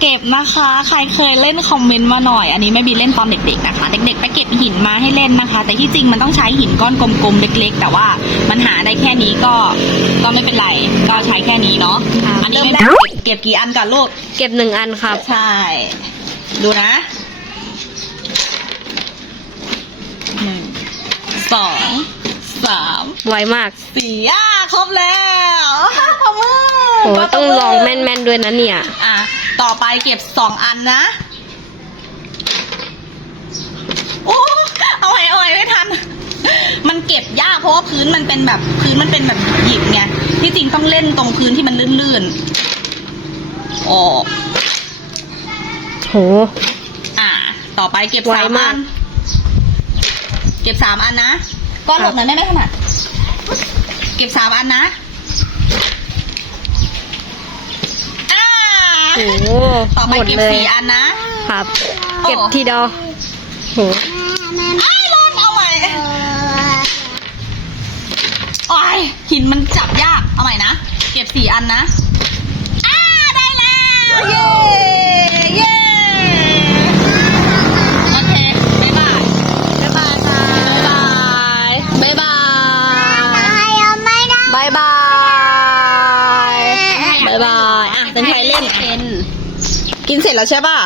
เก็บนะคะ ใครเคยเล่นคอมเมนต์มาหน่อย อันนี้ไม่บีเล่นตอนเด็กๆนะคะ เด็กๆไปเก็บหินมาให้เล่นนะคะ แต่ที่จริงมันต้องใช้หินก้อนกลมๆเล็ก ๆ แต่ว่ามันหาได้แค่นี้ก็ก็ไม่เป็นไร ก็ใช้แค่นี้เนาะครับอันนี้ไม่ได้เก็บเก็บกี่อันก่อนลูก เก็บหนึ่งอันครับ ใช่ ดูนะหนึ่งสองสามไวมาก สี่อะครบแล้ว ขอบมือโอ้ปรบต้องมืลองแม่นๆด้วยนะเนี่ย อะ ต่อไปเก็บสองอันนะโอ้เอาไว้เอาไว้ไม่ทัน มันเก็บยากเพราะว่าพื้นมันเป็นแบบพื้นมันเป็นแบบหยิบไงที่จริงต้องเล่นตรงพื้นที่มันลื่นๆโอ้โหอะต่อไปเก็บไวสามมาอักนเก็บสามอันนะก้อนหลบหน่อยได้ไหมขนาดเก็บสามอันนะ อ่า โอ้โหต่อไปหมดเก็บเลยสี่อันนะครับ โอ้ เก็บทีเดียวโหอ้าวลอนเอาใหม่โอ้ยหินมันจับยาก เอาใหม่นะ เก็บสี่อันนะ เป็นใครเล่นกินเสร็จแล้วใช่ป่ะ